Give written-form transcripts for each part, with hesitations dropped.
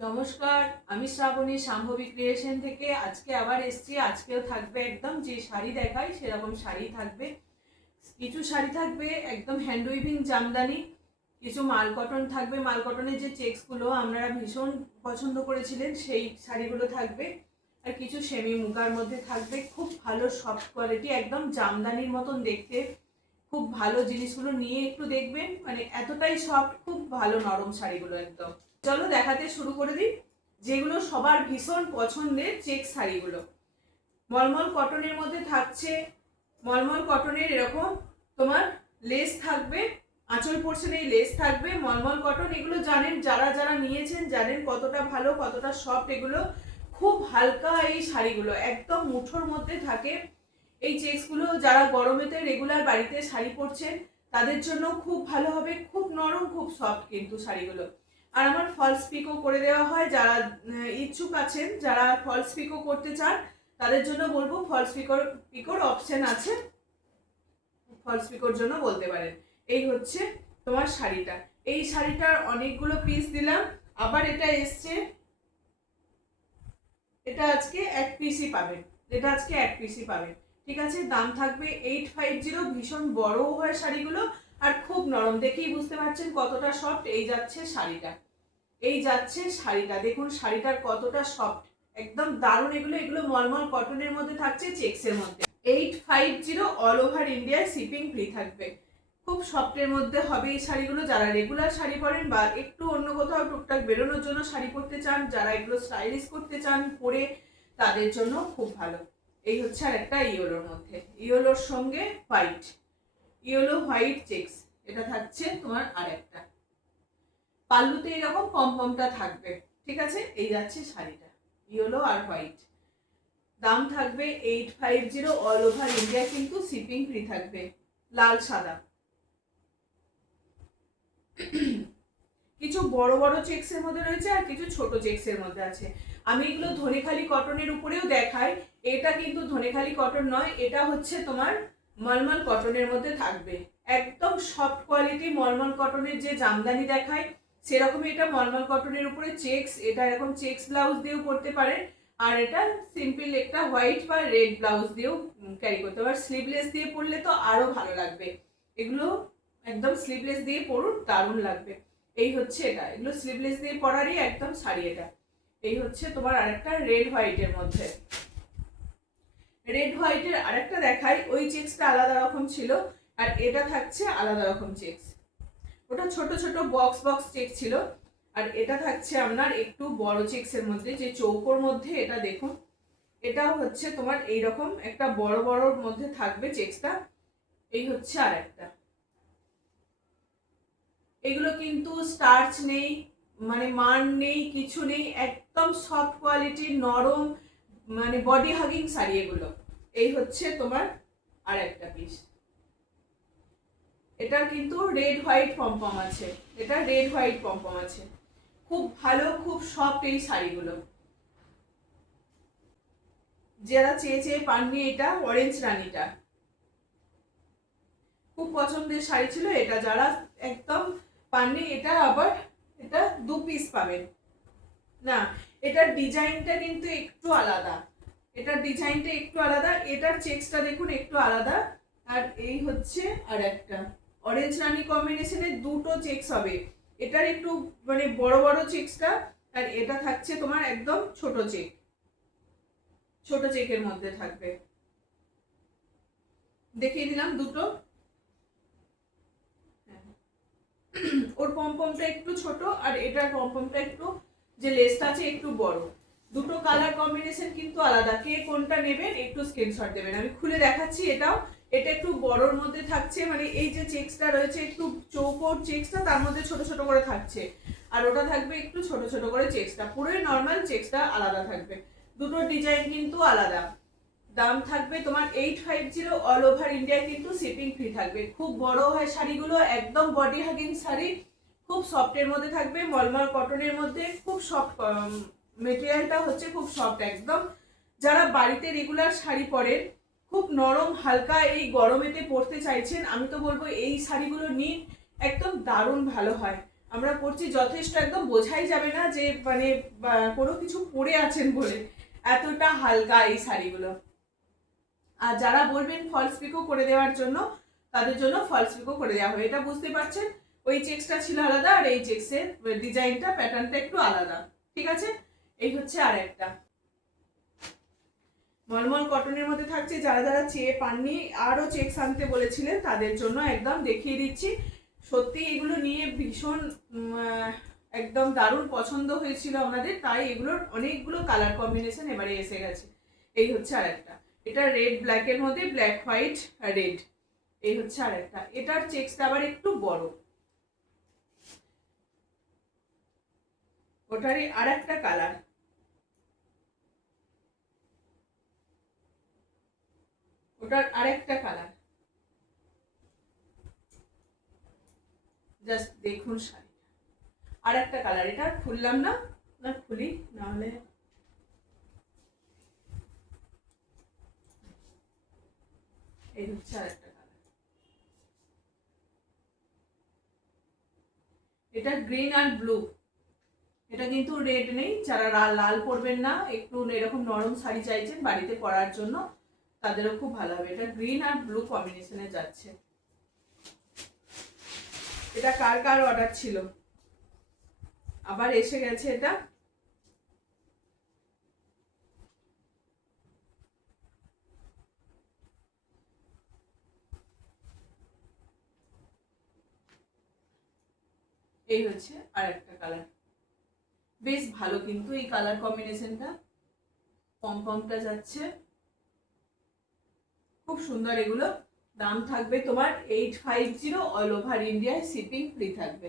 নমস্কার, আমি শ্রাবণী শাম্ভবী ক্রিয়েশন থেকে আজকে আবার এসেছি। আজকেও থাকবে একদম যে শাড়ি দেখায় সেরকম শাড়ি থাকবে। কিছু শাড়ি থাকবে একদম হ্যান্ড উইভিং জামদানি, কিছু মাল কটন থাকবে। মাল কটনের যে চেক্সগুলো আপনারা ভীষণ পছন্দ করেছিলেন সেই শাড়িগুলো থাকবে। আর কিছু সেমি মুগার মধ্যে থাকবে, খুব ভালো সফট কোয়ালিটি, একদম জামদানির মতন দেখতে। খুব ভালো জিনিসগুলো নিয়ে একটু দেখবেন, মানে এতটাই সফট, খুব ভালো নরম শাড়িগুলো একদম। চলো দেখাতে শুরু করে দিই। যেগুলো সবার ভীষণ পছন্দের চেক শাড়িগুলো, মলমল কটনের মধ্যে থাকছে। মলমল কটনের এরকম তোমার লেস থাকবে, আঁচল পোর্শনে লেস থাকবে। মলমল কটন এগুলো জানেন, যারা যারা নিয়েছেন জানেন কতটা ভালো, কতটা সফট এগুলো। খুব হালকা এই শাড়িগুলো, একদম মুঠোর মধ্যে থাকে। এই চেক্সগুলো যারা গরমেতে রেগুলার বাড়িতে শাড়ি পরছেন তাদের জন্য খুব ভালো হবে। খুব নরম, খুব সফট কিন্তু শাড়িগুলো। আর আমার ফলস পিকও করে দেওয়া হয়। যারা ইচ্ছুক আছেন, যারা ফলস পিকও করতে চান তাদের জন্য বলবো ফলস পিকোর অপশন আছে, ফলস পিকোর জন্য বলতে পারেন। এই হচ্ছে তোমার শাড়িটা। এই শাড়িটার অনেকগুলো পিস দিলাম। আবার এটা এসছে, এটা আজকে এক পিসই পাবেন, এটা আজকে এক পিসই পাবেন। ঠিক আছে, দাম থাকবে 850। ভীষণ বড়ও হয় শাড়িগুলো আর খুব নরম, দেখেই বুঝতে পারছেন কতটা সফট। এই যাচ্ছে শাড়িটা, এই যাচ্ছে শাড়িটা, দেখুন শাড়িটার কতটা সফট, একদম দারুণ। এগুলো এগুলো মলমল কটনের মধ্যে থাকছে, চেক্সের মধ্যে। 850, all over India shipping free থাকবে। খুব সফটের মধ্যে হবে এই শাড়িগুলো। যারা রেগুলার শাড়ি পরেন বা একটু অন্য কোথাও টুকটাক বেরোনোর জন্য শাড়ি পরতে চান, যারা এগুলো স্টাইলিশ করতে চান পরে, তাদের জন্য খুব ভালো। এই হচ্ছে আর একটা ইয়েলোর মধ্যে, ইয়েলোর সঙ্গে হোয়াইট, ইয়েলো হোয়াইট চেক্স, এটা থাকছে তোমার আর একটা। পাল্লুতে এরকম পমপমটা থাকবে। ঠিক আছে, এই যাচ্ছে শাড়িটা, ইয়েলো আর হোয়াইট। দাম থাকবে 850, অল ওভার ইন্ডিয়া কিন্তু শিপিং ফ্রি থাকবে। লাল সাদা, কিছু বড় বড় চেক্সের মধ্যে রয়েছে আর কিছু ছোট চেক্সের মধ্যে আছে। আমি এগুলো ধনেখালি কটনের উপরেও দেখাই। এটা কিন্তু ধনেখালি কটন নয়, এটা হচ্ছে তোমার মলমল কটনের মধ্যে থাকবে। একদম সফট কোয়ালিটি মলমল কটনের যে জামদানি দেখায় সেরকমই এটা মলমল কটনের উপরে চেক্স। এটা এরকম চেক্স ব্লাউজ দিয়েও পরতে পারেন, আর এটা সিম্পল একটা হোয়াইট বা রেড ব্লাউজ দিয়েও ক্যারি করতে পারেন। স্লিভলেস দিয়ে পরলে তো আরো ভালো লাগবে। এগুলো একদম স্লিভলেস দিয়ে পরুন, দারুণ লাগবে। এই হচ্ছে এটা, এগুলো স্লিভলেস দিয়ে পরারই একদম শাড়ি এটা। এই হচ্ছে তোমার আরেকটা রেড হোয়াইটের মধ্যে। রেড হোয়াইটের আরেকটা দেখাই, ওই চেক্সটা আলাদা রকম ছিল আর এটা থাকছে আলাদা রকম চেক্স। ওটা ছোট ছোট বক্স বক্স চেক ছিল, আর এটা থাকছে আপনার একটু বড় চেক্সের মধ্যে, যে চৌকোর মধ্যে। এটা দেখুন, এটাও হচ্ছে তোমার এইরকম একটা বড় বড়র মধ্যে থাকবে চেক্সটা। এই হচ্ছে আর একটা। এগুলো কিন্তু স্টার্চ নেই, মানে মান নেই, কিছু নেই, একদম সফট কোয়ালিটির নরম, মানে বডি হাগিং শাড়ি এগুলো। এই হচ্ছে তোমার আর একটা পিস। এটার কিন্তু রেড হোয়াইট পমপম আছে, এটা রেড হোয়াইট পমপম আছে। খুব ভালো, খুব সফট এই শাড়িগুলো। যারা চেয়ে চেয়ে পাননি, এটা অরেঞ্জ রানীটা খুব পছন্দের শাড়ি ছিল এটা, যারা একদম পাননি এটা আবার এটা 2 পিস পাবেন। না, এটার ডিজাইনটা কিন্তু একটু আলাদা, এটার ডিজাইনটা একটু আলাদা, এটার চেক্সটা দেখুন একটু আলাদা। আর এই হচ্ছে আর একটা অরেঞ্জ রানী কম্বিনেশনে দুটো চেক্স হবে। এটার একটু মানে বড় বড় চেক্সটা, আর এটা থাকছে তোমার একদম ছোট চেক, ছোট চেকের মধ্যে থাকবে। দেখিয়ে দিলাম দুটো। ওর পমপমটা একটু ছোট আর এটার পমপমটা একটু, যে লেসটা আছে একটু বড়। দুটো কালার কম্বিনেশন কিন্তু আলাদা। কে কোনটা নেবেন একটু স্ক্রিনশট দেবেন, আমি খুলে দেখাচ্ছি। এটাও, এটা একটু বড়র মধ্যে থাকছে, মানে এই যে চেক্সটা রয়েছে একটু চৌকোর চেক্সটা, তার মধ্যে ছোট ছোট করে থাকছে, আর ওটা থাকবে একটু ছোট ছোট করে চেক্সটা। পুরো নর্মাল চেক্সটা আলাদা থাকবে, দুটো ডিজাইন কিন্তু আলাদা। দাম থাকবে তোমার 850, অল ওভার ইন্ডিয়া কিন্তু শিপিং ফ্রি থাকবে। খুব বড় হয় শাড়িগুলো, একদম বডি হাগিং শাড়ি, খুব সফটের মধ্যে থাকবে, মলমল কটনের মধ্যে। খুব সফট মেটেরিয়ালটা হচ্ছে, খুব সফট একদম। যারা বাড়িতে রেগুলার শাড়ি পরেন, খুব নরম হালকা এই গরমেতে পরতে চাইছেন, আমি তো বলবো এই শাড়িগুলো নিন, একদম দারুণ ভালো হয়। আমরা পরছি যথেষ্ট, একদম বোঝাই যাবে না যে মানে কোনো কিছু পরে আছেন বলে, এতটা হালকা এই শাড়িগুলো। আর যারা বলবেন ফলস পিকো করে দেওয়ার জন্য, তাদের জন্য ফলস পিকো করে দেওয়া হয়। এটা বুঝতে পারছেন, ওই চেক্সটা ছিল আলাদা আর এই চেক্সের ডিজাইনটা প্যাটার্নটা একটু আলাদা, ঠিক আছে। এই হচ্ছে আর একটা মলমল কটনের মধ্যে থাকছে। যারা যারা চেয়ে পাননি, আরও চেক্স আনতে বলেছিলেন, তাদের জন্য একদম দেখিয়ে দিচ্ছি। সত্যি এগুলো নিয়ে ভীষণ একদম দারুণ পছন্দ হয়েছিল আমাদের, তাই এগুলোর অনেকগুলো কালার কম্বিনেশন এবারে এসে গেছে। এই হচ্ছে আর একটা, এটা রেড ব্ল্যাকের মধ্যে, ব্ল্যাক হোয়াইট রেড। এই হচ্ছে আর একটা, এটার চেক্সটা আবার একটু বড়, ওটারই আর একটা কালার। ওটার আরেকটা কালার, জাস্ট দেখুন শাড়ি, আর একটা কালার। এটা খুললাম না, না খুলি না হলে। এই হচ্ছে আর একটা কালার, এটা গ্রিন আর ব্লু। এটা কিন্তু রেড নেই, যারা লাল পরবেন না, একটু এরকম নরম শাড়ি চাইছেন বাড়িতে পরার জন্য, তাদেরও খুব ভালো হবে। এটা গ্রিন আর ব্লু কম্বিনেশনে যাচ্ছে। এটা কার কার অর্ডার ছিল, আবার এসে গেছে এটা। এই হচ্ছে আর একটা কালার, বেশ ভালো কিন্তু এই কালার কম্বিনেশনটা, পমপমটা যাচ্ছে, খুব সুন্দর। এগুলো দাম থাকবে তোমার 850, অল ওভার ইন্ডিয়ায় শিপিং ফ্রি থাকবে।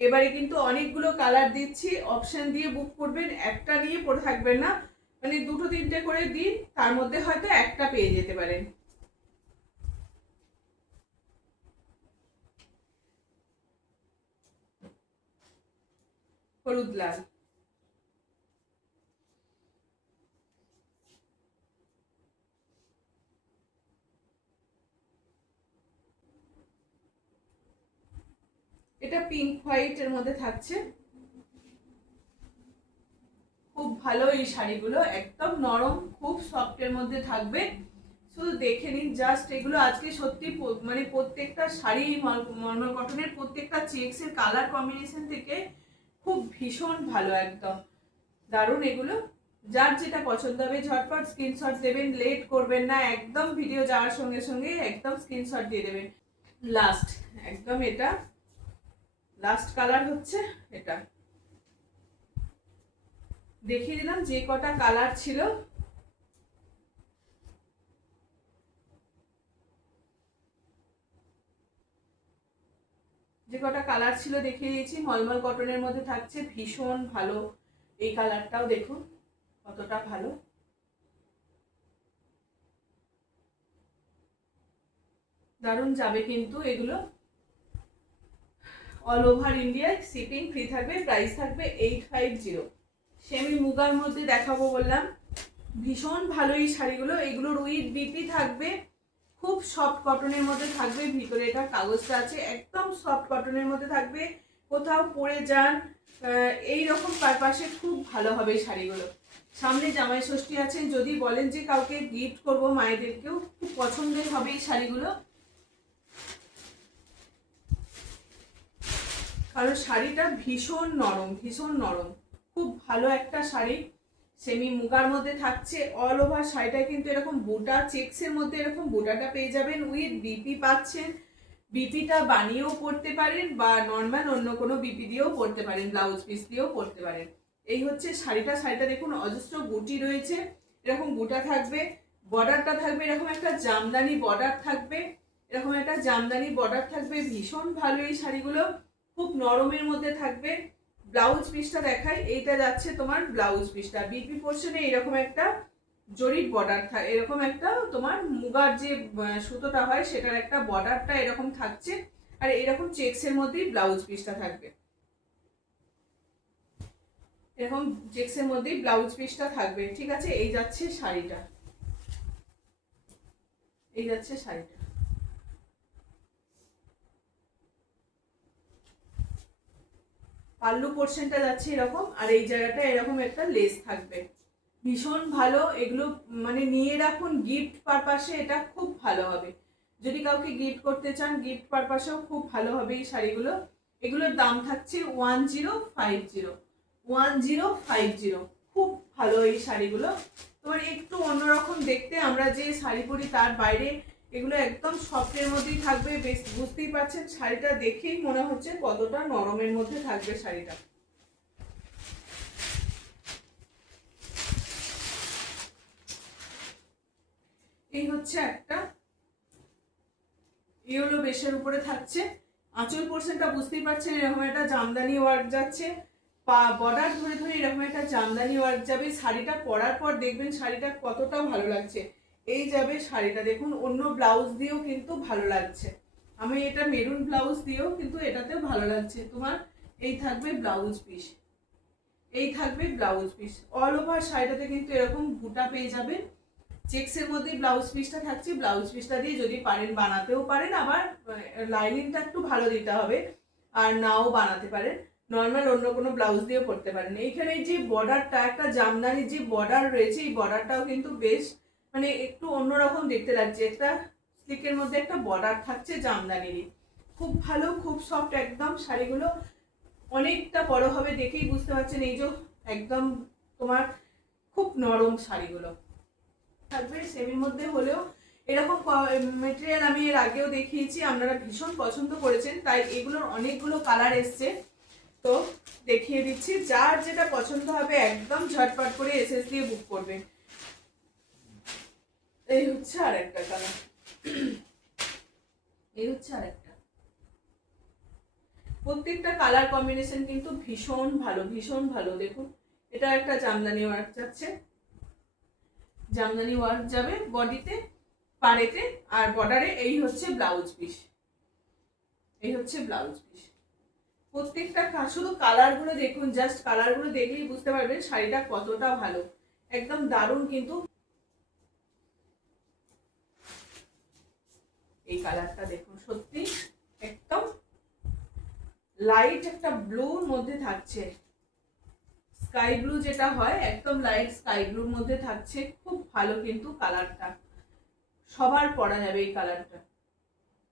এবারে কিন্তু অনেকগুলো কালার দিচ্ছি, অপশন দিয়ে বুক করবেন, একটা নিয়ে পড়ে থাকবেন না, মানে দুটো তিনটে করে দিন, তার মধ্যে হয়তো একটা পেয়ে যেতে পারেন। হলুদ লাল, এটা পিঙ্ক হোয়াইট এর মধ্যে থাকছে, খুব ভালো এই শাড়িগুলো, একদম নরম, খুব সফটের মধ্যে থাকবে। শুধু দেখে নিন জাস্ট, এগুলো আজকে সত্যি মানে প্রত্যেকটা শাড়ি মলমল কটনের প্রত্যেকটা চেক্সের কালার কম্বিনেশন থেকে খুব ভীষণ ভালো, একদম দারুণ। এগুলো যার যেটা পছন্দ হবে ঝটপট স্ক্রিনশট দেবেন, লেট করবেন না, একদম ভিডিও যাওয়ার সঙ্গে সঙ্গে একদম স্ক্রিনশট দিয়ে দেবেন। লাস্ট, একদম এটা লাস্ট কালার হচ্ছে এটা, দেখিয়ে দিলাম যে কটা কালার ছিল। যে কটা কালার ছিল দেখিয়ে দিয়েছি, মলমল কটনের মধ্যে থাকছে, ভীষণ ভালো। এই কালারটাও দেখুন কতটা ভালো, দারুণ যাবে কিন্তু এগুলো। অল ওভার ইন্ডিয়ায় শিপিং ফ্রি থাকবে, প্রাইস থাকবে 850। সেমি মুগার মধ্যে দেখাবো বললাম, ভীষণ ভালো এই শাড়িগুলো। এগুলোর উইথ বিপি থাকবে, খুব সফট কটনের মধ্যে থাকবে, ভিতরে এটা কাগজটা আছে, একদম সফট কটনের মধ্যে থাকবে। কোথাও পরে যান এই রকম পারপাসে খুব ভালো হবে এই শাড়িগুলো। সামনে জামাই ষষ্ঠী আছেন, যদি বলেন যে কাউকে গিফট করব, মায়েদেরকেও খুব পছন্দের হবে এই শাড়িগুলো, কারণ শাড়িটা ভীষণ নরম, ভীষণ নরম, খুব ভালো একটা শাড়ি। সেমি মুগার মধ্যে থাকছে, অল ওভার শাড়িটা কিন্তু এরকম বুটা চেক্সের মধ্যে এরকম বুটাটা পেয়ে যাবেন, উইথ বিপি পাচ্ছেন। বিপিটা বানিয়েও পরতে পারেন বা নর্মাল অন্য কোনো বিপি দিয়েও পরতে পারেন, ব্লাউজ পিস দিয়েও পরতে পারেন। এই হচ্ছে শাড়িটা। শাড়িটা দেখুন অজস্র বুটি রয়েছে, এরকম বুটা থাকবে, বর্ডারটা থাকবে এরকম একটা জামদানি বর্ডার থাকবে, এরকম একটা জামদানি বর্ডার থাকবে, ভীষণ ভালো এই শাড়িগুলো, খুব নরমের মধ্যে থাকবে। ব্লাউজ পিসটা দেখাই, এইটা যাচ্ছে তোমার ব্লাউজ পিসটা, বিপি পোর্শনে এরকম একটা জরির বর্ডার থাকে, এরকম একটা তোমার মুগার যে সুতোটা হয় সেটার একটা বর্ডারটা এরকম থাকছে, আর এরকম চেক্সের মধ্যেই ব্লাউজ পিসটা থাকবে, এরকম চেক্সের মধ্যেই ব্লাউজ পিসটা থাকবে, ঠিক আছে। এই যাচ্ছে শাড়িটা, এই যাচ্ছে শাড়িটা। পাল্লু পোর্শনটা যাচ্ছে এরকম, আর এই জায়গাটা এরকম একটা লেস থাকবে। ভীষণ ভালো এগুলো, মানে নিয়ে রাখুন গিফট পারপাসে, এটা খুব ভালো হবে। যদি কাউকে গিফট করতে চান গিফট পারপাসেও খুব ভালো হবে এই শাড়িগুলো। এগুলোর দাম থাকছে 1050। খুব ভালো এই শাড়িগুলো। তোমার একটু অন্যরকম দেখতে, আমরা যে শাড়ি পরি তার বাইরে এগুলো একদম সফটের মধ্যেই থাকবে। বেশ বুঝতেই পারছেন শাড়িটা দেখেই মনে হচ্ছে কতটা নরমের মধ্যে থাকবে শাড়িটা। এই হচ্ছে একটা ইয়েলো বেশের উপরে থাকছে। আঁচল পোর্শনটা বুঝতেই পারছেন এরকম একটা জামদানি ওয়ার্ক যাচ্ছে, বর্ডার ধরে ধরে এরকম একটা জামদানি ওয়ার্ক যাবে। শাড়িটা পরার পর দেখবেন শাড়িটা কতটা ভালো লাগছে। এই যাবে শাড়িটা, দেখুন অন্য ব্লাউজ দিয়েও কিন্তু ভালো লাগছে। আমি এটা মেরুন ব্লাউজ দিয়েও কিন্তু এটাতেও ভালো লাগছে। তোমার এই থাকবে ব্লাউজ পিস, এই থাকবে ব্লাউজ পিস। অল ওভার শাড়িটাতে কিন্তু এরকম বুটা পেয়ে যাবেন। চেক্সের মধ্যে ব্লাউজ পিসটা থাকছে। ব্লাউজ পিসটা দিয়ে যদি পারেন বানাতেও পারেন, আবার লাইনিংটা একটু ভালো দিতে হবে, আর নাও বানাতে পারেন। নর্মাল অন্য কোনো ব্লাউজ দিয়েও করতে পারেন। এইখানে যে বর্ডারটা, একটা জামদানির যে বর্ডার রয়েছে, এই বর্ডারটাও কিন্তু বেশ মানে একটু অন্যরকম দেখতে লাগছে। একটা স্লিকের মধ্যে একটা বর্ডার থাকছে জামদানিরই। খুব ভালো, খুব সফট একদম। শাড়িগুলো অনেকটা বড় হবে, দেখেই বুঝতে পারছেন। এই যে একদম তোমার খুব নরম শাড়িগুলো থাকবে। সেমির মধ্যে হলেও এরকম মেটেরিয়াল আমি এর আগেও দেখিয়েছি, আপনারা ভীষণ পছন্দ করেছেন, তাই এগুলোর অনেকগুলো কালার এসছে। তো দেখিয়ে দিচ্ছি, যার যেটা পছন্দ হবে একদম ঝটপট করে এসএস দিয়ে বুক করবে। এই হচ্ছে আর একটা কালার, এই হচ্ছে আর একটা। প্রত্যেকটা কালার কম্বিনেশন কিন্তু ভীষণ ভালো, ভীষণ ভালো। দেখুন এটা একটা জামদানি ওয়ার্ক যাচ্ছে, জামদানি ওয়ার্ক যাবে বডিতে, পাড়েতে, আর বর্ডারে। এই হচ্ছে ব্লাউজ পিস, এই হচ্ছে ব্লাউজ পিস। প্রত্যেকটা শুধু কালারগুলো দেখুন, জাস্ট কালারগুলো দেখলেই বুঝতে পারবেন শাড়িটা কতটা ভালো, একদম দারুণ। কিন্তু এই কালারটা দেখুন, সত্যি একদম লাইট একটা ব্লুর মধ্যে থাকছে, স্কাই ব্লু যেটা হয়, একদম লাইট স্কাই ব্লুর মধ্যে থাকছে। খুব ভালো কিন্তু কালারটা, সবার পরা যাবে এই কালারটা।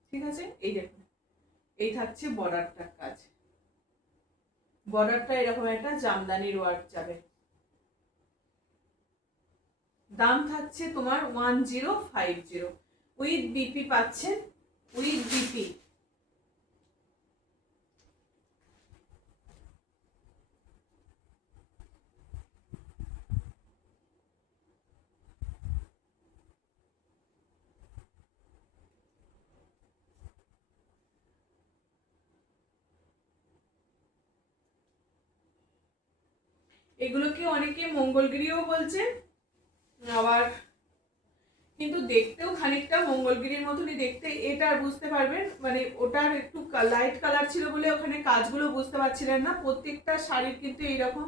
ঠিক আছে, এই দেখুন এই থাকছে বর্ডারটার কাজ। বর্ডারটা এরকম একটা জামদানির ওয়ার্ক যাবে। দাম থাকছে তোমার 1050। উইথ বিপি পাচ্ছেন, উইথ বিপি। এগুলোকে অনেকে মঙ্গলগিরিও বলছে, আবার কিন্তু দেখতেও খানিকটা মঙ্গলগিরির মতনই দেখতে। এটা বুঝতে পারবেন, মানে ওটার একটু লাইট কালার ছিল বলে ওখানে কাজগুলো বুঝতে পারছিলেন না। প্রত্যেকটা শাড়ির কিন্তু এইরকম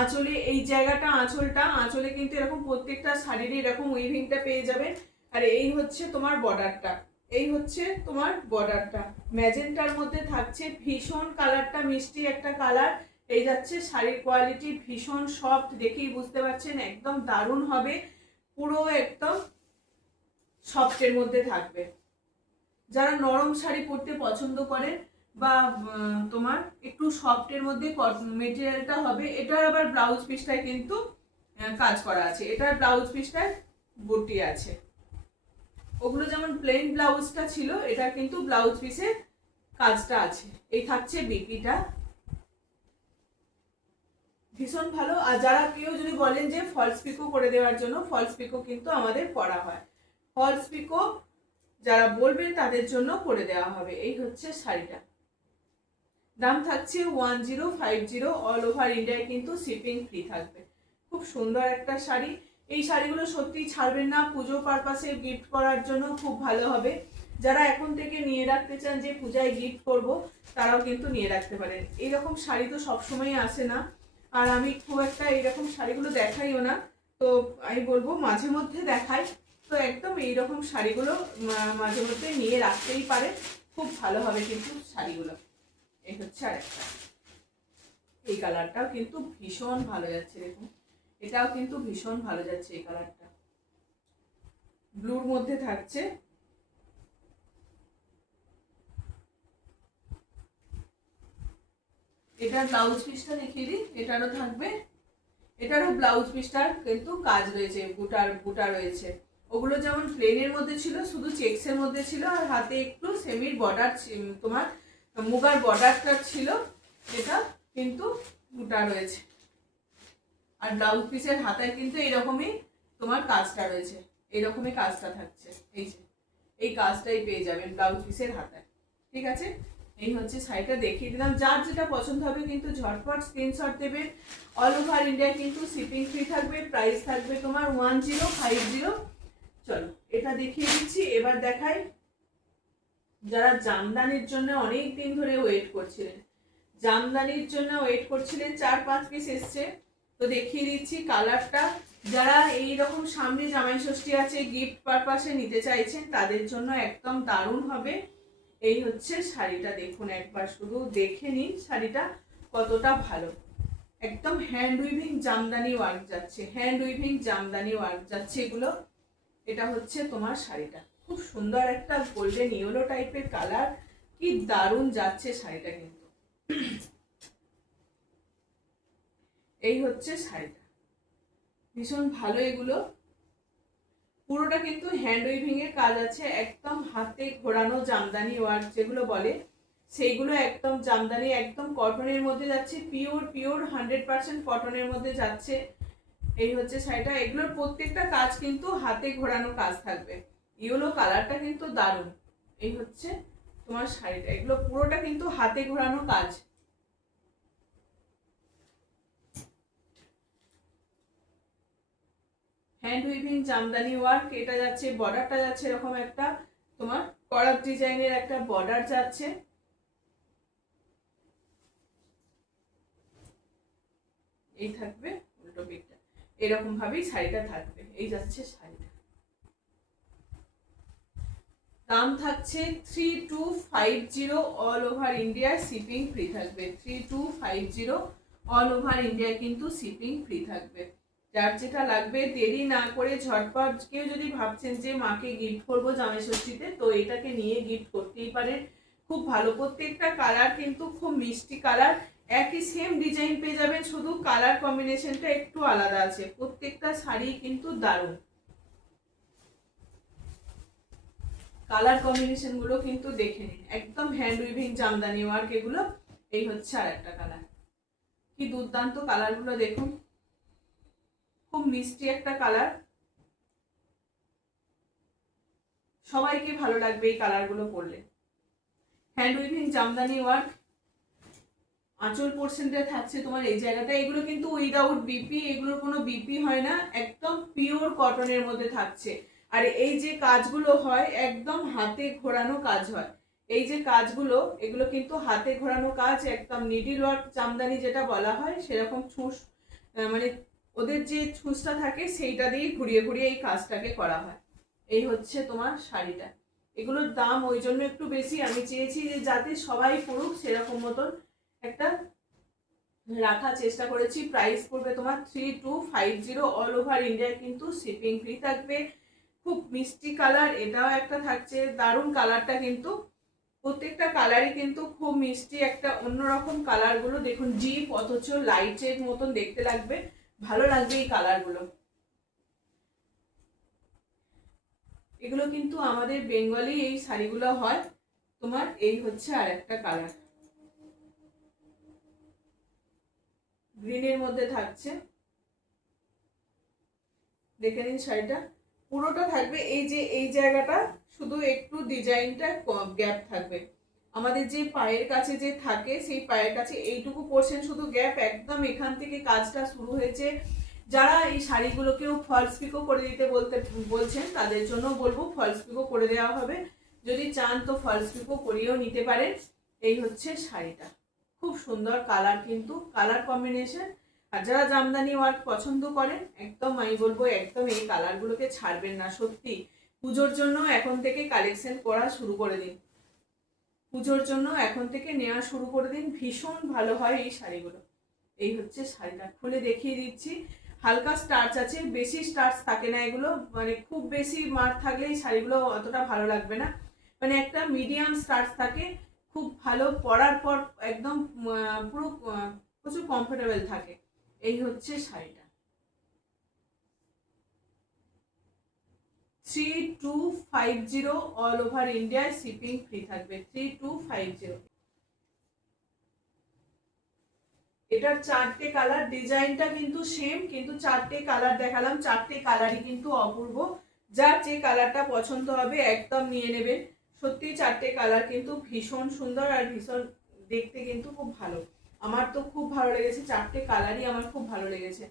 আঁচলে, এই জায়গাটা আঁচলে কিন্তু এরকম প্রত্যেকটা শাড়ির এরকম উইভিংটা পেয়ে যাবেন। আর এই হচ্ছে তোমার বর্ডারটা, এই হচ্ছে তোমার বর্ডারটা ম্যাজেন্টার মধ্যে থাকছে। ভীষণ কালারটা মিষ্টি একটা কালার। এই যাচ্ছে শাড়ির কোয়ালিটি ভীষণ সফট, দেখেই বুঝতে পারছেন একদম দারুণ হবে। পুরো একদম সফটের মধ্যে থাকবে। যারা নরম শাড়ি পরতে পছন্দ করে, বা তোমার একটু সফটের মধ্যে মেটেরিয়ালটা হবে। এটার আবার ব্লাউজ পিসটায় কিন্তু কাজ করা আছে, এটার ব্লাউজ পিসটায় বুটি আছে। ওগুলো যেমন প্লেন ব্লাউজটা ছিল, এটা কিন্তু ব্লাউজ পিসে কাজটা আছে। এই থাকছে বিপিটা, ভীষণ ভালো। আর যারা কেউ যদি বলেন যে ফলস পিকো করে দেওয়ার জন্য, ফলস পিকো কিন্তু আমাদের করা হয়। ফলস পিকো যারা বলবেন তাদের জন্য করে দেওয়া হবে। এই হচ্ছে শাড়িটা, দাম থাকছে 1050। অল ওভার ইন্ডিয়ায় কিন্তু শিপিং ফ্রি থাকবে। খুব সুন্দর একটা শাড়ি। এই শাড়িগুলো সত্যিই ছাড়বেন না, পুজো পারপাসে গিফট করার জন্য খুব ভালো হবে। যারা এখন থেকে নিয়ে রাখতে চান যে পূজায় গিফট করব, তারাও কিন্তু নিয়ে রাখতে পারেন। এইরকম শাড়ি তো সবসময় আসে না, আর আমি খুব একটা এইরকম শাড়িগুলো দেখাইও না। তো আমি বলবো মাঝে মধ্যে দেখাই। তো একদম এইরকম শাড়িগুলো মাঝে মধ্যে নিয়ে রাখতেই পারে, খুব ভালো হবে কিন্তু শাড়িগুলো। এই হচ্ছে আরেকটা। এই কালারটাও কিন্তু ভীষণ ভালো যাচ্ছে, দেখুন এটাও কিন্তু ভীষণ ভালো যাচ্ছে। এই কালারটা ব্লুর মধ্যে থাকছে। এটার ব্লাউজ পিসটা দেখিয়ে দিই, এটারও থাকবে, এটারও ব্লাউজ পিসটার কিন্তু কাজ রয়েছে, বুটা রয়েছে। ওগুলো যেমন প্লেনের মধ্যে ছিল, শুধু চেক্সের মধ্যে ছিল, আর হাতে একটু সেমির বর্ডার, তোমার মুগার বর্ডারটা ছিল, এটা কিন্তু বুটা রয়েছে। আর ব্লাউজ পিসের হাতায় কিন্তু এরকমই তোমার কাজটা রয়েছে, এইরকমই কাজটা থাকছে। এই যে এই কাজটাই পেয়ে যাবেন ব্লাউজ পিসের হাতায়। ঠিক আছে, এই হচ্ছে শাড়িটা দেখিয়ে দিলাম। যার যেটা পছন্দ হবে কিন্তু ঝটপট স্ক্রিনশট দেবেন। অল ওভার ইন্ডিয়া কিন্তু শিপিং ফ্রি থাকবে। প্রাইস থাকবে তোমার 1050। চলো এটা দেখিয়ে দিচ্ছি। এবার দেখাই যারা জামদানির জন্য অনেক দিন ধরে ওয়েট করছিলেন, জামদানির জন্য ওয়েট করছিলেন, 4-5 পিস এসছে, তো দেখিয়ে দিচ্ছি কালারটা। যারা এই রকম সামনে জামাই ষষ্ঠী আছে, গিফট পারপাসে নিতে চাইছেন, তাদের জন্য একদম দারুণ হবে। এই হচ্ছে শাড়িটা, দেখুন একবার শুধু দেখে নিন শাড়িটা কতটা ভালো। একদম হ্যান্ড উইভিং জামদানি ওয়ার্ক যাচ্ছে, হ্যান্ড উইভিং জামদানি ওয়ার্ক যাচ্ছে এগুলো। এটা হচ্ছে তোমার শাড়িটা, খুব সুন্দর একটা গোল্ডেন ইয়েলো টাইপের কালার, কি দারুণ যাচ্ছে শাড়িটা কিন্তু। এই হচ্ছে শাড়িটা, ভীষণ ভালো। এগুলো পুরোটা কিন্তু হ্যান্ড উইভিং এর কাজ আছে, একদম হাতে ঘোরানো জামদানি ওয়ার্ক যেগুলো বলে, সেইগুলো একদম জামদানি, একদম কটনের মধ্যে যাচ্ছে, পিওর 100% কটনের মধ্যে যাচ্ছে। এই হচ্ছে শাড়িটা, এগুলোর প্রত্যেকটা কাজ কিন্তু হাতে ঘোরানো কাজ থাকবে। ইয়েলো কালারটা কিন্তু দারুণ। এই হচ্ছে তোমার শাড়িটা, এগুলো পুরোটা কিন্তু হাতে ঘোরানো কাজ। হ্যান্ড উইভিং জামদানি ওয়ার্ক, এটা যাচ্ছে, বর্ডারটা যাচ্ছে এরকম একটা তোমার করাত ডিজাইনের একটা বর্ডার যাচ্ছে। এই থাকবে উল্টো পিঠটা, এরকম ভাবেই শাড়িটা থাকবে। এই যাচ্ছে শাড়িটা, দাম থাকছে 3250। All over India shipping free থাকবে। 3250 অল ওভার ইন্ডিয়া কিন্তু শিপিং ফ্রি থাকবে। যার যেটা লাগবে দেরি না করে ঝটপট, কেউ যদি ভাবছেন যে মাকে গিফট করবো জামাই ষষ্ঠীতে, তো এটাকে নিয়ে গিফট করতেই পারেন। খুব ভালো, প্রত্যেকটা কালার কিন্তু খুব মিষ্টি কালার, একই সেম ডিজাইন পেয়ে যাবেন, শুধু কালার কম্বিনেশনটা একটু আলাদা আছে। প্রত্যেকটা শাড়ি কিন্তু দারুণ, কালার কম্বিনেশন গুলো কিন্তু দেখে নিন, একদম হ্যান্ড উইভিং জামদানি ওয়ার্ক এগুলো। এই হচ্ছে আর একটা কালার, কি দুর্দান্ত কালার গুলো দেখুন, খুব মিষ্টি একটা কালার, সবাইকে ভালো লাগবে এই কালার গুলো পরলে। হ্যান্ড উইভিং জামদানি ওয়ার্ক, আঁচল পোর্শনটা থাকছে তোমার এই জায়গাটা। এগুলো কিন্তু উইদাউট বিপি, এগুলোর কোনো বিপি হয় না, একদম পিওর কটনের মধ্যে থাকছে। আর এই যে কাজগুলো হয় একদম হাতে ঘোরানো কাজ হয়, এই যে কাজগুলো, এগুলো কিন্তু হাতে ঘোরানো কাজ, একদম নিডিল ওয়ার্ক জামদানি যেটা বলা হয়, সেরকম ছুঁচ, মানে ওদের যে ছুঁচটা থাকে সেইটা দিয়ে ঘুরিয়ে ঘুরিয়ে এই কাজটাকে করা হয়। এই হচ্ছে তোমার শাড়িটা, এগুলোর দাম ওই জন্য একটু বেশি, আমি চেয়েছি যে যাতে সবাই পড়ুক সেরকম মতন একটা রাখার চেষ্টা করেছি। প্রাইস পড়বে তোমার 3250। অল ওভার ইন্ডিয়া কিন্তু শিপিং ফ্রি থাকবে। খুব মিষ্টি কালার, এটাও একটা থাকছে, দারুণ কালারটা কিন্তু, প্রত্যেকটা কালারই কিন্তু খুব মিষ্টি, একটা অন্যরকম কালারগুলো দেখুন, ডিপ অথচ লাইটের মতন দেখতে লাগবে, ভালো লাগবে এই কালারগুলো। এগুলো কিন্তু আমাদের বেঙ্গলি এই শাড়িগুলো হয় তোমার। এই হচ্ছে আর একটা কালার, গ্রিনের মধ্যে থাকছে, দেখে নিন শাড়িটা পুরোটা থাকবে। এই যে এই জায়গাটা শুধু একটু ডিজাইনটা গ্যাপ থাকবে, আমাদের যে পায়ের কাছে যে থাকে সেই পায়ের কাছে এইটুকু পোর্শন শুধু গ্যাপ, একদম এখান থেকে কাজটা শুরু হয়েছে। যারা এই শাড়িগুলোকেও ফলস পিকো করে দিতে বলছেন, তাদের জন্য বলবো ফলস পিকো করে দেওয়া হবে, যদি চান তো ফলস পিকো করিয়েও নিতে পারেন। এই হচ্ছে শাড়িটা, খুব সুন্দর কালার কিন্তু, কালার কম্বিনেশন। আর যারা জামদানি ওয়ার্ক পছন্দ করেন, একদম আমি বলবো একদম এই কালারগুলোকে ছাড়বেন না। সত্যি পুজোর জন্য এখন থেকে কালেকশন করা শুরু করে দিন, পুজোর জন্য এখন থেকে নেওয়া শুরু করে দিন, ভীষণ ভালো হয় এই শাড়িগুলো। এই হচ্ছে শাড়িটা, খুলে দেখিয়ে দিচ্ছি। হালকা স্টার্চ আছে, বেশি স্টার্চ থাকে না এগুলো, মানে খুব বেশি মার থাকলে এই শাড়িগুলো অতটা ভালো লাগবে না, মানে একটা মিডিয়াম স্টার্চ থাকে, খুব ভালো, পরার পর একদম পুরো প্রচুর কমফোর্টেবল থাকে। এই হচ্ছে শাড়িটা। 3250 অল ওভার ইন্ডিয়ায় শিপিং ফ্রি থাকবে। 3250। এটার 4টে কালার, ডিজাইনটা কিন্তু সেম, কিন্তু 4টে কালার দেখালাম, 4টে কালারই কিন্তু অপূর্ব। যার যে কালারটা পছন্দ হবে একদম নিয়ে নেবেন। সত্যি 4টে কালার কিন্তু ভীষণ সুন্দর আর ভীষণ দেখতে কিন্তু খুব ভালো। আমার তো খুব ভালো লেগেছে, 4টে কালারই আমার খুব ভালো লেগেছে।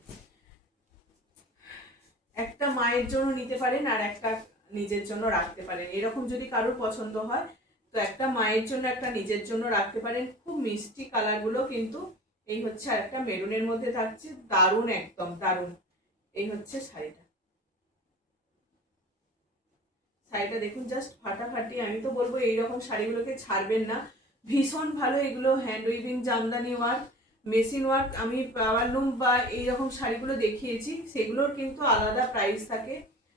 একটা মায়ের জন্য নিতে পারেন আর একটা নিজের জন্য রাখতে পারেন, এরকম যদি কারোর পছন্দ হয় তো একটা মায়ের জন্য একটা নিজের জন্য রাখতে পারেন। খুব মিষ্টি কালারগুলো কিন্তু। এই হচ্ছে আর একটা মেরুনের মধ্যে থাকছে, দারুণ, একদম দারুণ। এই হচ্ছে শাড়িটা। শাড়িটা দেখুন জাস্ট ফাটাফাটি। আমি তো বলবো এইরকম শাড়িগুলোকে ছাড়বেন না, ভীষণ ভালো। এগুলো hand weaving Jamdani work, machine work. আমি পাওয়ারলুম বা এইরকম শাড়িগুলো দেখিয়েছি, সেগুলোর কিন্তু আলাদা প্রাইস থাকে।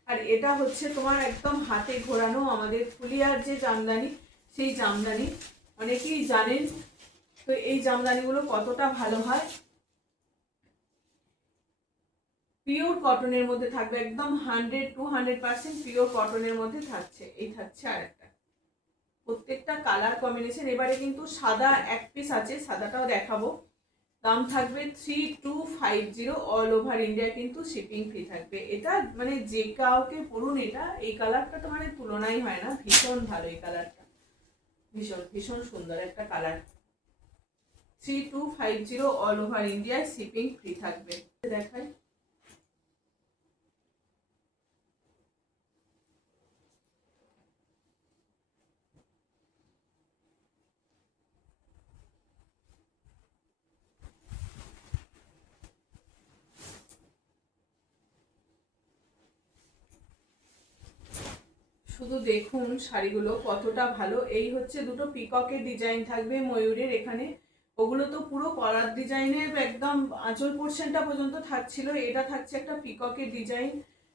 আর এটা হচ্ছে তোমার একদম হাতে ঘোরানো আমাদের ফুলিয়ার যে জামদানি, সেই জামদানি অনেকেই জানেন। তো এই জামদানিগুলো কতটা ভালো হয়, পিওর কটনের মধ্যে থাকবে, একদম 100-200% পিওর কটনের মধ্যে থাকছে। এই থাকছে আর একটা, প্রত্যেকটা কালার কম্বিনেশন। এবারে কিন্তু সাদা এক পিস আছে, সাদাটাও দেখাবো। দাম থাকবে 3250 অল ওভার ইন্ডিয়া, কিন্তু শিপিং ফ্রি থাকবে। এটা মানে যে কাউকে পরুন, এটা এই কালারটা তো মানে তুলনাই হয় না, ভীষণ ভালো এই কালারটা, ভীষণ ভীষণ সুন্দর একটা colour. 3250 all over India shipping free থাকবে। দেখাই, শুধু দেখুন শাড়িগুলো কতটা ভালো। এই হচ্ছে দুটো পিককের ডিজাইন থাকবে ময়ূরের এখানে, ওগুলো তো পুরো কলার ডিজাইনের একদম আঁচল পোর্শনটা পর্যন্ত থাকছিল। এটা থাকছে একটা পিককের ডিজাইন,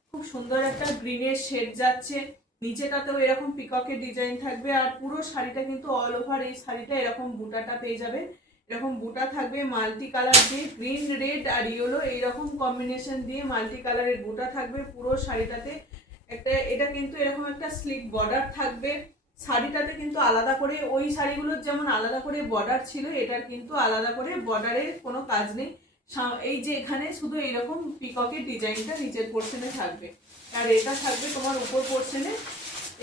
খুব সুন্দর একটা গ্রিনের শেড যাচ্ছে, নিচেটাতেও এরকম পিককের ডিজাইন থাকবে। আর পুরো শাড়িটা কিন্তু অল ওভার এই শাড়িটা এরকম বুটাটা পেয়ে যাবে, এরকম বুটা থাকবে মাল্টি কালার দিয়ে, গ্রিন রেড আর ইয়েলো এইরকম কম্বিনেশন দিয়ে মাল্টি কালারের বুটা থাকবে পুরো শাড়িটাতে। একটা এটা কিন্তু এরকম একটা স্লিক বর্ডার থাকবে শাড়িটাতে, কিন্তু আলাদা করে ওই শাড়িগুলোর যেমন আলাদা করে বর্ডার ছিল, এটার কিন্তু আলাদা করে বর্ডারের কোনো কাজ নেই। এই যে এখানে শুধু এইরকম পিককের ডিজাইনটা নিচের পোর্শনে থাকবে, আর এটা থাকবে তোমার উপর পোর্শনে।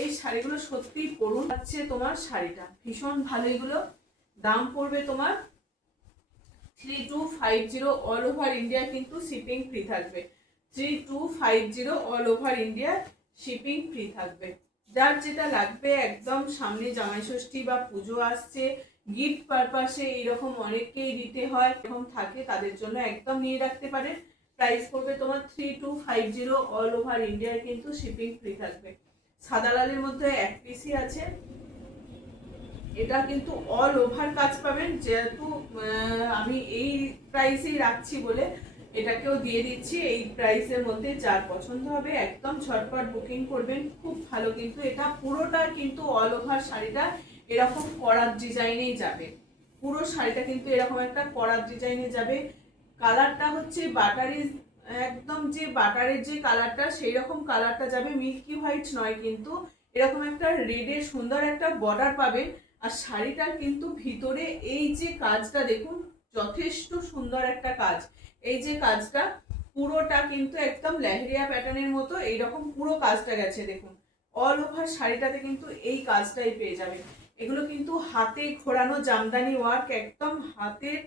এই শাড়িগুলো সত্যি পরুন, আছে তোমার শাড়িটা ভীষণ ভালো। এগুলো দাম পড়বে তোমার 3250 অল ওভার ইন্ডিয়া, কিন্তু শিপিং ফ্রি থাকবে। 3250 all over India shipping free থাকবে। যার যেটা লাগবে, একদম সামনে জামাই ষষ্ঠী বা পুজো আসছে, গিফট পারপাসে এইরকম অনেককেই দিতে হয়, এরকম থাকে, তাদের জন্য একদম নিয়ে রাখতে পারেন। প্রাইস পড়বে তোমার 3250 অল ওভার ইন্ডিয়া, কিন্তু শিপিং ফ্রি থাকবে। সাদা লালের মধ্যে এক পিসই আছে, এটা কিন্তু অল ওভার কাজ পাবেন। যেহেতু আমি এই প্রাইসেই রাখছি বলে এটাকেও দিয়ে দিচ্ছি এই প্রাইসের মধ্যে। যার পছন্দ হবে একদম ঝটপট বুকিং করবেন, খুব ভালো। কিন্তু এটা পুরোটা কিন্তু অল ওভার শাড়িটা এরকম করার ডিজাইনেই যাবে, পুরো শাড়িটা কিন্তু এরকম একটা করার ডিজাইনে যাবে। কালারটা হচ্ছে বাটারি, একদম যে বাটারের যে কালারটা সেই রকম কালারটা যাবে, মিল্কি হোয়াইট নয় কিন্তু। এরকম একটা রেডের সুন্দর একটা বর্ডার পাবেন। আর শাড়িটার কিন্তু ভিতরে এই যে কাজটা দেখুন, যথেষ্ট সুন্দর একটা কাজ। এই যে কাজটা পুরোটা কিন্তু একদম লেহেরিয়া প্যাটার্নের মতো এইরকম পুরো কাজটা গেছে দেখুন। অল ওভার শাড়িটাতে কিন্তু এই কাজটাই পেয়ে যাবে। এগুলো কিন্তু হাতে ঘোরানো জামদানি ওয়ার্ক, একদম হাতের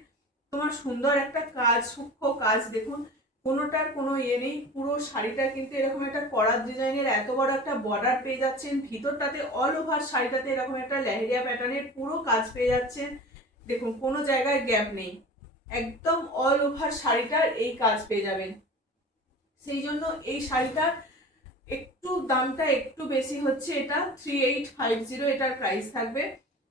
তোমার সুন্দর একটা কাজ, সূক্ষ্ম কাজ দেখুন, কোনোটার কোনো ইয়ে নেই। পুরো শাড়িটা কিন্তু এরকম একটা করার ডিজাইনের এত বড় একটা বর্ডার পেয়ে যাচ্ছেন, ভিতরটাতে অল ওভার শাড়িটাতে এরকম একটা লেহেরিয়া প্যাটার্নের পুরো কাজ পেয়ে যাচ্ছেন দেখুন, কোনো জায়গায় গ্যাপ নেই, একদম অল ওভার শাড়িটার এই কাজ পেয়ে যাবেন। সেই জন্য এই শাড়িটার একটু দামটা একটু বেশি হচ্ছে, এটা 3850 এটার প্রাইস থাকবে।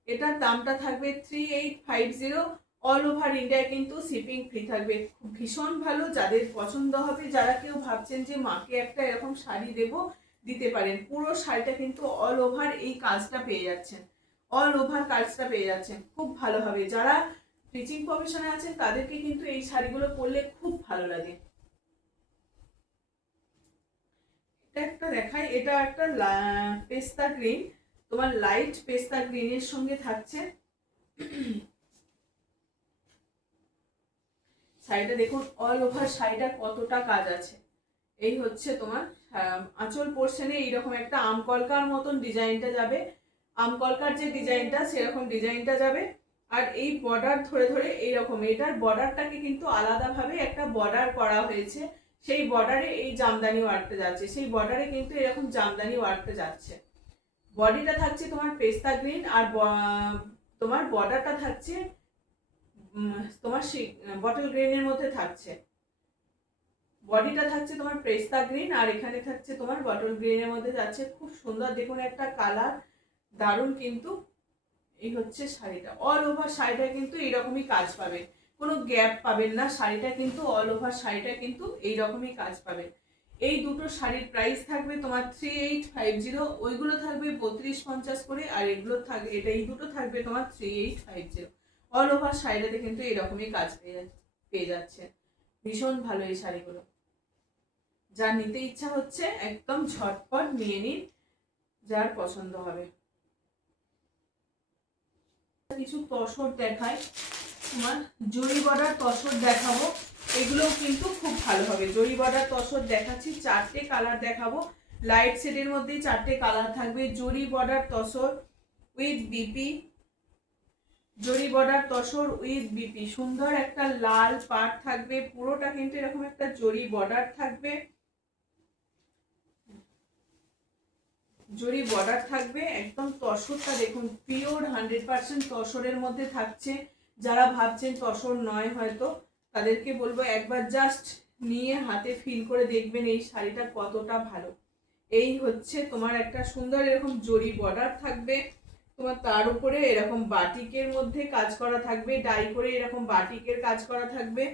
এটার দামটা থাকবে 3850 অল ওভার ইন্ডিয়ায় কিন্তু শিপিং ফ্রি থাকবে। ভীষণ ভালো, যাদের পছন্দ হবে, যারা কেউ ভাবছেন যে মাকে একটা এরকম শাড়ি দেবো, দিতে পারেন। পুরো শাড়িটা কিন্তু অল ওভার এই কাজটা পেয়ে যাচ্ছেন, অল ওভার কাজটা পেয়ে যাচ্ছেন, খুব ভালো হবে। যারা টিচিং প্রফেশনে আছেন তাদেরকে কিন্তু এই শাড়িগুলো পরলে খুব ভালো লাগে। এটা একটা দেখাই, এটা একটা পেস্তা গ্রিন, তোমার লাইট পেস্তা গ্রিনের সঙ্গে থাকছে। শাড়িটা দেখুন, অল ওভার শাড়িটা কতটা কাজ আছে। এই হচ্ছে তোমার আঁচল পোর্শনে এইরকম একটা আমকলকার মতন ডিজাইনটা যাবে, আমকলকার যে ডিজাইনটা সেরকম ডিজাইনটা যাবে। আর এই বর্ডার ধরে ধরে এইরকম, এটার বর্ডারটাকে কিন্তু আলাদাভাবে একটা বর্ডার করা হয়েছে, সেই বর্ডারে এই জামদানি ওয়ার্কটা যাচ্ছে, সেই বর্ডারে কিন্তু এরকম জামদানি ওয়ার্কটা যাচ্ছে। বডিটা থাকছে তোমার পেস্তা গ্রিন, আর তোমার বর্ডারটা থাকছে তোমার বটল গ্রিনের মধ্যে থাকছে। বডিটা থাকছে তোমার পেস্তা গ্রিন, আর এখানে থাকছে তোমার বটল গ্রিনের মধ্যে যাচ্ছে। খুব সুন্দর দেখুন একটা কালার, দারুণ কিন্তু। এই হচ্ছে শাড়িটা, অল ওভার শাড়িটা কিন্তু এইরকমই কাজ পাবে, কোনো গ্যাপ পাবেন না। শাড়িটা কিন্তু অল ওভার শাড়িটা কিন্তু এইরকমই কাজ পাবে। এই দুটো শাড়ির প্রাইস থাকবে তোমার 3850, ওইগুলো থাকবে 3250 করে, আর এগুলো থাকবে, এই দুটো থাকবে তোমার 3850। অল ওভার শাড়িটাতে কিন্তু এরকমই কাজ পেয়ে যাচ্ছে। ভীষণ ভালো এই শাড়িগুলো, যা নিতে ইচ্ছা হচ্ছে একদম ঝটপট নিয়ে নিন, যার পছন্দ হবে। কিছু তসর দেখায়, তোমার জরি বর্ডার তসর দেখাবো, এগুলোও কিন্তু খুব ভালো হবে। জরি বর্ডার তসর দেখাচ্ছি, 4টে কালার দেখাবো, লাইট শেডের মধ্যেই 4টে কালার থাকবে। জরি বর্ডার তসর উইথ বিপি, জরি বর্ডার তসর উইথ বিপি, সুন্দর একটা লাল পাড় থাকবে, পুরোটা কিন্তু এরকম একটা জরি বর্ডার থাকবে, জরি বর্ডার থাকবে। একদম তসরটা দেখুন, পিওর 100% তসরের মধ্যে থাকছে। যারা ভাবছেন তসর নয় হয়তো, তাদেরকে বলবো একবার জাস্ট নিয়ে হাতে ফিল করে দেখবেন এই শাড়িটা কতটা ভালো। এই হচ্ছে তোমার একটা সুন্দর এরকম জরি বর্ডার থাকবে, তোমার তার উপরে এরকম বাটিকের মধ্যে কাজ করা থাকবে, ডাই করে এরকম বাটিকের কাজ করা থাকবে।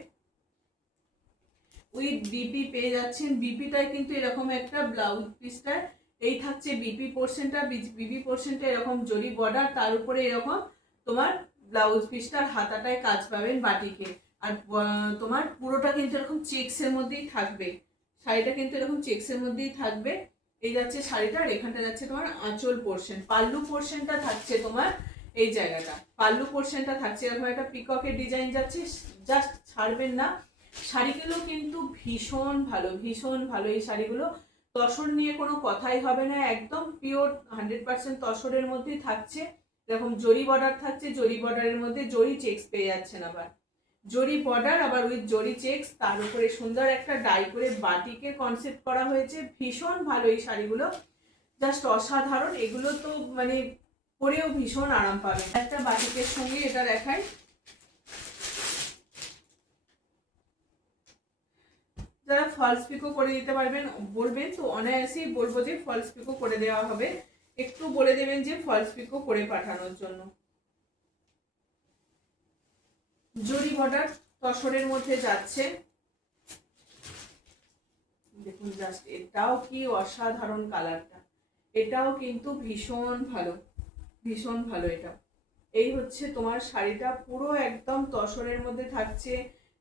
উইথ বিপি পেয়ে যাচ্ছেন, বিপিটাই কিন্তু এরকম একটা ব্লাউজ পিসটা, এই থাকছে বিপি পোর্শনটা, বিপি পোর্শনটা এরকম জরি বর্ডার, তার উপরে এরকম তোমার ব্লাউজ পিসটার হাতাটায় কাজ পাবেন বাটিকে। আর তোমার পুরোটা কিন্তু এরকম চেক্সের মধ্যেই থাকবে, শাড়িটা কিন্তু এরকম চেক্সের মধ্যেই থাকবে। এই যাচ্ছে শাড়িটা, আর এখানটা যাচ্ছে তোমার আঁচল পোর্শন। পাল্লু পোর্শনটা থাকছে তোমার এই জায়গাটা, পাল্লু পোর্শনটা থাকছে এরকম একটা পিককের ডিজাইন যাচ্ছে, জাস্ট ছাড়বেন না। শাড়িগুলো কিন্তু ভীষণ ভালো, ভীষণ ভালো এই শাড়িগুলো। তসর নিয়ে কোনো কথাই হবে না, একদম পিওর 100% তসরের মধ্যেই থাকছে। এরকম জরি বর্ডার থাকছে, জরি বর্ডারের মধ্যে জরি চেক্স পেয়ে যাচ্ছেন, আবার জরি বর্ডার আবার উইথ জরি চেক্স, তার উপরে সুন্দর একটা ডাই করে বাটিকের কনসেপ্ট করা হয়েছে। ভীষণ ভালো এই শাড়িগুলো, জাস্ট অসাধারণ। এগুলো তো মানে পরেও ভীষণ আরাম পাবেন। একটা বাটিকের সঙ্গে এটা দেখাই, যারা ফলস পিকো করে দিতে পারবেন বলবেন, তো অনায়াসেই বলবো যে ফলস পিকো করে দেওয়া হবে, একটু বলে দেবেন যে ফলস পিকো করে পাঠানোর জন্য। জরি বর্ডার তসরের মধ্যে যাচ্ছে, দেখুন জাস্ট এটাও কি অসাধারণ কালারটা, এটাও কিন্তু ভীষণ ভালো, ভীষণ ভালো। এটা এই হচ্ছে তোমার শাড়িটা, পুরো একদম তসরের মধ্যে থাকছে,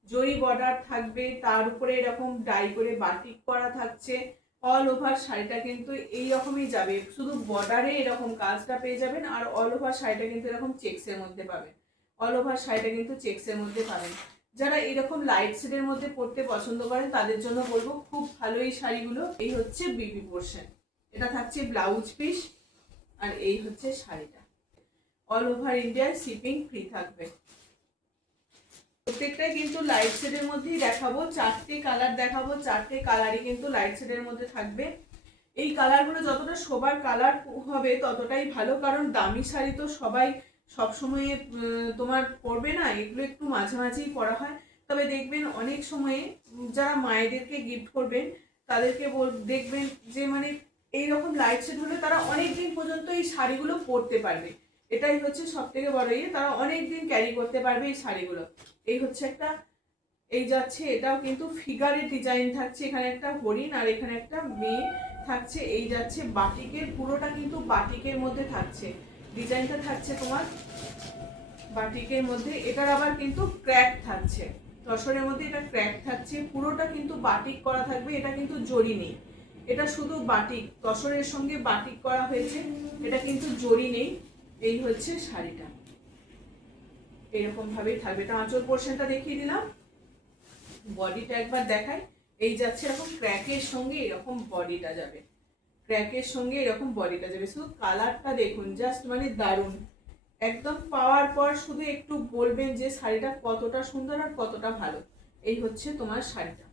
জরি বর্ডার থাকবে, তার উপরে এরকম ডাই করে বাটিক করা থাকছে। অল ওভার শাড়িটা কিন্তু এই রকমই যাবে, শুধু বর্ডারে এরকম কাজটা পেয়ে যাবেন, আর অল ওভার শাড়িটা কিন্তু এরকম চেক্সের মধ্যে পাবেন, অল ওভার শাড়িটা কিন্তু চেক্সের মধ্যে পাবেন। যারা এরকম লাইট শেডের মধ্যে পরতে পছন্দ করেন তাদের জন্য বলবো খুব ভালো এই শাড়িগুলো। এই হচ্ছে বিবি পোর্শন, এটা থাকছে ব্লাউজ পিস, আর এই হচ্ছে শাড়িটা। অল ওভার ইন্ডিয়ায় শিপিং ফ্রি থাকবে। প্রত্যেকটাই কিন্তু লাইট শেডের মধ্যেই দেখাবো, 4টে কালার দেখাবো, 4টে কালারই কিন্তু লাইট শেডের মধ্যে থাকবে। এই কালারগুলো যতটা সবার কালার হবে ততটাই ভালো, কারণ দামি শাড়ি তো সবাই সবসময়ে তোমার পরবে না, এগুলো একটু মাঝে মাঝেই পরা হয়। তবে দেখবেন অনেক সময়ে যারা মায়েদেরকে গিফট করবেন তাদেরকে দেখবেন যে মানে এইরকম লাইট শেড হলে তারা অনেক দিন পর্যন্ত এই শাড়িগুলো পরতে পারবে। এটাই হচ্ছে সব থেকে বড় ইয়ে, তারা অনেক দিন ক্যারি করতে পারবে এই শাড়িগুলো। এই হচ্ছে একটা, এই যাচ্ছে, এটাও কিন্তু ফিগারের ডিজাইন থাকছে, এখানে একটা হরিণ আর এখানে একটা মেয়ে থাকছে। এই যাচ্ছে বাটিকের, পুরোটা কিন্তু বাটিকের মধ্যে থাকছে, ডিজাইনটা থাকছে তোমার বাটিকের মধ্যে। এটার আবার কিন্তু ক্র্যাক থাকছে, তসরের মধ্যে এটা ক্র্যাক থাকছে, পুরোটা কিন্তু বাটিক করা থাকবে, এটা কিন্তু জরি নেই, এটা শুধু বাটিক, তসরের সঙ্গে বাটিক করা হয়েছে, এটা কিন্তু জরি নেই। এই হচ্ছে শাড়িটা, এরকম ভাবেই থাকবে। এটা আঁচল পোর্শনটা দেখিয়ে দিলাম, বডিটা একবার দেখাই। এই যাচ্ছে এরকম ক্র্যাকের সঙ্গে এরকম বডিটা যাবে, ক্র্যাকের সঙ্গে এরকম বডিটা যাবে। শুধু কালারটা দেখুন, জাস্ট মানে দারুণ, একদম পাওয়ার পর শুধু একটু বলবেন যে শাড়িটা কতটা সুন্দর আর কতটা ভালো। এই হচ্ছে তোমার শাড়িটা,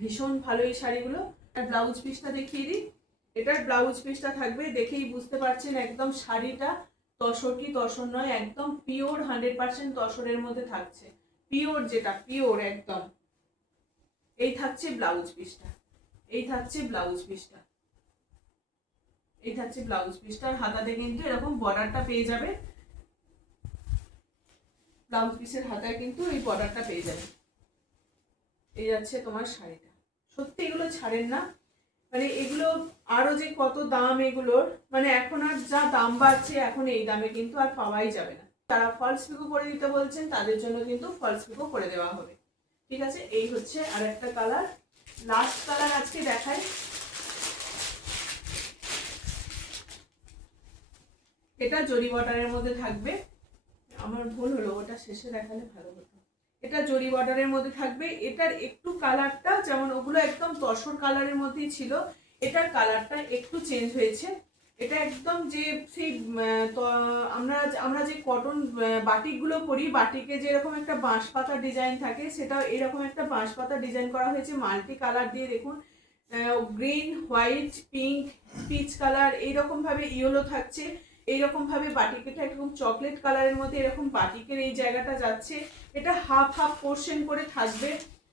ভীষণ ভালো এই শাড়িগুলো। ব্লাউজ পিসটা দেখিয়ে দিই, এটার ব্লাউজ পিসটা থাকবে, দেখেই বুঝতে পারছেন একদম শাড়িটা তসর কি তসর নয়, একদম পিওর 100% তসরের মধ্যে থাকছে, পিওর, যেটা পিওর একদম। এই থাকছে ব্লাউজ পিসটা, এই থাকছে ব্লাউজ পিসটা, এই থাকছে ব্লাউজ পিসটা। আর হাতাতে কিন্তু এরকম বর্ডারটা পেয়ে যাবে, ব্লাউজ পিসের হাতায় কিন্তু এই বর্ডারটা পেয়ে যাবে। এই যাচ্ছে তোমার শাড়িটা। সত্যি এগুলো ছাড়েন না, মানে এগুলো আরো যে কত দাম এগুলোর, মানে এখন আর যা দাম বাড়ছে এখন এই দামে কিন্তু আর পাওয়াই যাবে না। যারা ফলস পিকো করে দিতে বলছেন তাদের জন্য কিন্তু ফলস পিকো করে দেওয়া হবে, ঠিক আছে। এই হচ্ছে আর একটা কালার, লাস্ট কালার আজকে দেখাই। এটা জরি বর্ডারের মধ্যে থাকবে, আমার ভুল হলো, ওটা শেষে দেখালে ভালো হতো। এটা জরি বর্ডারের মধ্যে থাকবে, এটার একটু কালারটা, যেমন ওগুলো একদম তসর কালারের মধ্যেই ছিল, এটার কালারটা একটু চেঞ্জ হয়েছে। এটা একদম যে সেই আমরা আমরা যে কটন বাটিকগুলো করি, বাটিকে যেরকম একটা বাঁশ পাতা ডিজাইন থাকে, সেটা এরকম একটা বাঁশ পাতা ডিজাইন করা হয়েছে মাল্টি কালার দিয়ে। দেখুন green, white, pink, peach colour, এইরকম ভাবে ইয়েলো থাকছে, এইরকম ভাবে বাটিকেটা একদম চকলেট কালারের মধ্যে এরকম বাটিকের এই জায়গাটা যাচ্ছে। এটা হাফ হাফ পোর্শন করে থাকবে,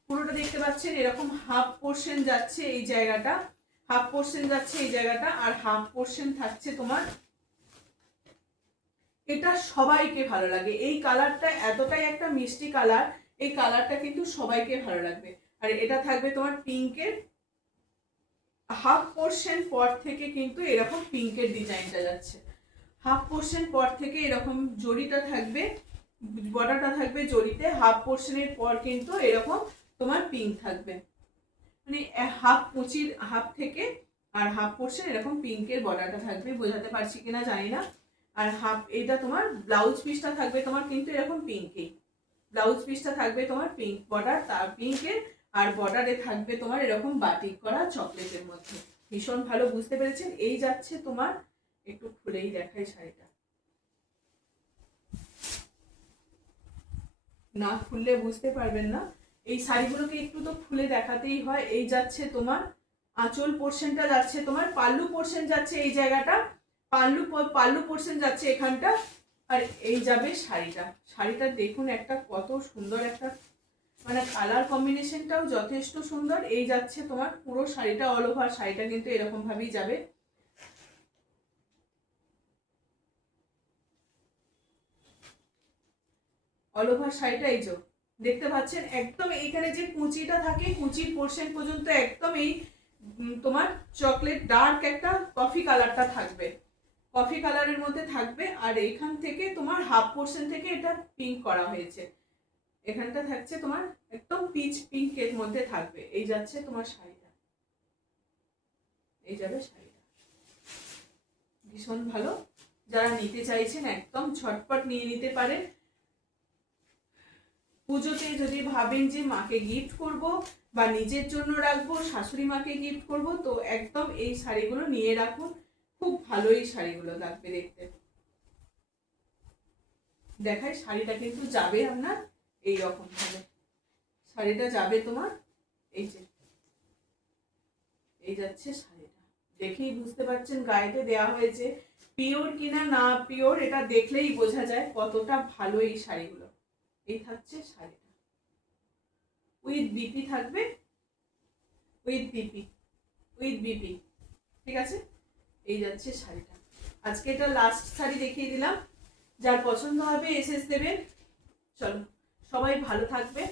পুরোটা দেখতে পাচ্ছেন এরকম হাফ পোর্শন যাচ্ছে এই জায়গাটা, হাফ পোর্শন যাচ্ছে এই জায়গাটা, আর হাফ পোর্শন থাকছে তোমার। এটা সবাইকে ভালো লাগে, এই কালারটা এতটাই একটা মিষ্টি কালার, এই কালারটা কিন্তু সবাইকে ভালো লাগবে। আর এটা থাকবে তোমার পিঙ্কের, হাফ পোর্শন পর থেকে কিন্তু এরকম পিঙ্কের ডিজাইনটা যাচ্ছে, হাফ পোর্শন পর থেকে এরকম জরিটা থাকবে, বর্ডারটা থাকবে জরিতে, হাফ পোর্শনের পর কিন্তু এরকম তোমার পিঙ্ক থাকবে, মানে হাফ কুচির হাফ থেকে আর হাফ পোর্শন এরকম পিঙ্কের বর্ডারটা থাকবে, বোঝাতে পারছি কিনা জানি না। আর হাফ, এটা তোমার ব্লাউজ পিসটা থাকবে তোমার কিন্তু এরকম পিঙ্কেই, ব্লাউজ পিসটা থাকবে তোমার পিঙ্ক বর্ডার, তার পিঙ্কের, আর বর্ডারে থাকবে তোমার এরকম বাটিক করা চকলেটের মধ্যে। ভীষণ ভালো, বুঝতে পেরেছেন। এই যাচ্ছে তোমার, একটু খুলেই দেখাই শাড়িটা, না খুললে বুঝতে পারবেন না। এই শাড়িগুলোকে একটু তো খুলে দেখাতেই হয়। এই যাচ্ছে তোমার আঁচল পোর্শনটা, যাচ্ছে তোমার পাল্লু পোর্শন যাচ্ছে এই জায়গাটা, পাল্লু পোর্শন যাচ্ছে এখানটা, আর এই যাবে শাড়িটা। শাড়িটা দেখুন একটা কত সুন্দর একটা, মানে কালার কম্বিনেশনটাও যথেষ্ট সুন্দর। এই যাচ্ছে তোমার পুরো শাড়িটা, অল ওভার শাড়িটা কিন্তু এরকম ভাবেই যাবে। অল ওভার শাড়িটা এই যে দেখতে পাচ্ছেন, একদম এইখানে যে কুচিটা থাকে, কুচির পোর্শন পর্যন্ত একদম এই তোমার চকলেট ডার্ক একটা কফি কালারটা থাকবে, কফি কালারের মধ্যে থাকবে। আর এইখান থেকে তোমার হাফ পোর্শন থেকে এটা পিঙ্ক করা হয়েছে, এখানটা থাকছে তোমার একদম পিচ পিঙ্কের মধ্যে থাকবে। এই যাচ্ছে তোমার শাড়িটা, এই যাবে শাড়িটা, ভীষণ ভালো। যারা নিতে চাইছেন একদম ঝটপট নিয়ে নিতে পারেন। পুজোতে যদি ভাবেন যে মাকে গিফট করব বা নিজের জন্য রাখবো, শাশুড়ি মাকে গিফট করব, তো একদম এই শাড়িগুলো নিয়ে রাখুন, খুব ভালো এই শাড়িগুলো লাগবে দেখতে। দেখাই, শাড়িটা কিন্তু যাবে আপনার এই রকম ভাবে, শাড়িটা যাবে তোমার এই যে, এই যাচ্ছে শাড়িটা, দেখেই বুঝতে পারছেন গায়েতে দেওয়া হয়েছে, পিওর কিনা না পিওর এটা দেখলেই বোঝা যায় কতটা ভালো এই শাড়িগুলো। এই থাকছে শাড়িটা, উইথ বিপি থাকবে, উইথ বিপি, উইথ বিপি, ঠিক আছে। এই যাচ্ছে শাড়িটা, আজকে এটা লাস্ট শাড়ি দেখিয়ে দিলাম, যার পছন্দ হবে এসএস দেবেন। চলো, সবাই ভালো থাকবে।